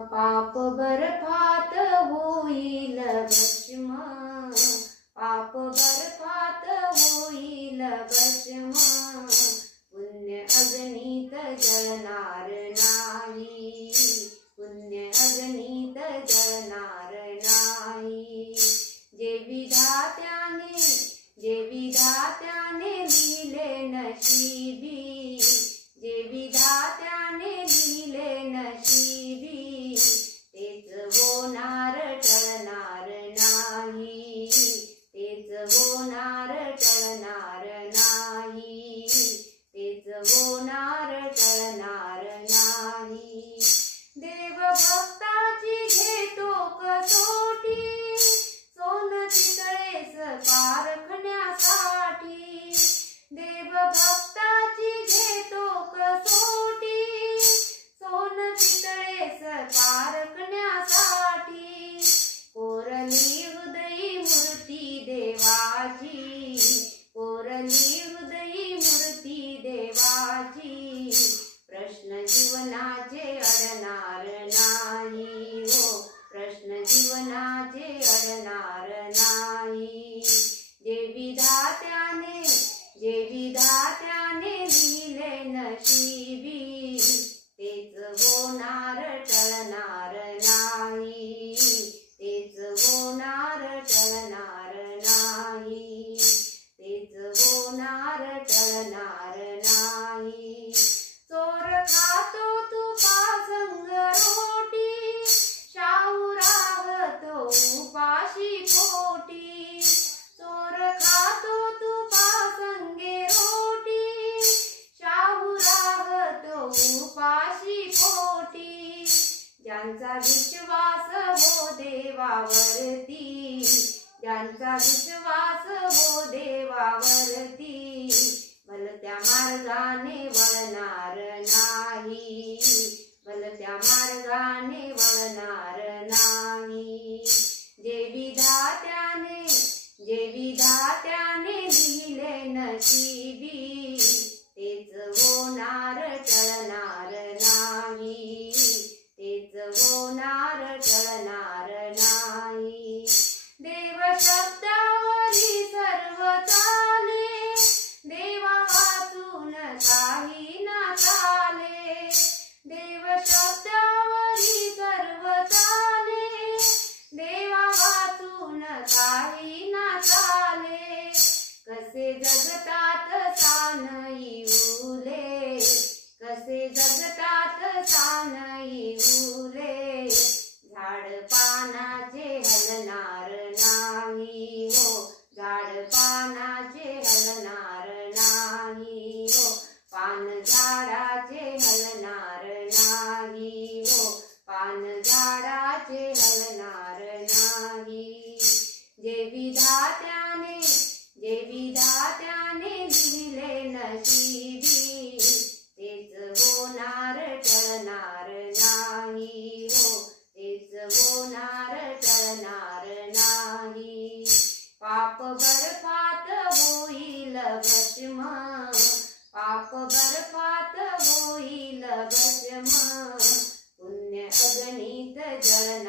पाप बर्फात होईल भस्म, पाप बर्फात होईल भस्म, पुण्य अग्नीत जळणार नाही, पुण्य अग्नीत जळणार नाही। जे विधात्याने लिहिले नशिबी, जे विधात्याने लिहिले नशिबी, तेच होणार टळणार नाही, तेच होणार टळणार नाही, तेच होणार टळणार नाही। देवभक्ताची घेतो कसोटी, सोन पितळेस पारखण्यासाठी, देवभक्ताची घेतो कसोटी, सोन पितळेस पारखण्यासाठी। कोरली हृदयी मूर्ती देवाची, कोरली हृदयी मूर्ती देवाची, प्रश्न जीवनाचे अडणार नाही हो, प्रश्न जीवनाचे अडणार नाही। जे विधात्याने लिहिले नशिबी, तेच होणार टळणार नाही, तेच होणार टळणार नाही, तेच होणार टळणार नाही। चोर खातो तुपा संग रोटी, शाहू राहतो उपाशी पोटी, चोर खातो तुपा संगे रोटी, शाहू राहतो उपाशी पोटी। ज्यांचा विश्वास हो देवावरती, ज्यांचा विश्वास हो देवावरती, भलत्या मार्गाने वळणार नाही, भलत्या मार्गाने वळणार नाही। जे विधात्याने लिहिले नशिबी, तेच होणार टळणार नाही, तेच होणार टळणार नाही। देव शब्दावरी सर्व चाले, देवा वाचून काही ना चाले, देव शब्दावरी सर्व चाले, देवा वाचून काही ना चाले। कसे जगतात सानई उले, कसे जगतात सानई उले, झाड पानाचे हलणार नाही हो, झाड पानाचे हलणार नाही हो, पान झाडाचे हलणार नाही हो, पान झाडाचे हलणार नाही। जे विधात्याने लिहिले नशिबी, तेच होणार टळणार नाही हो, तेच होणार टळणार नाही। पाप बर्फात होईल भस्म, पाप बर्फात होईल भस्म, पुण्य अग्नीत जळणार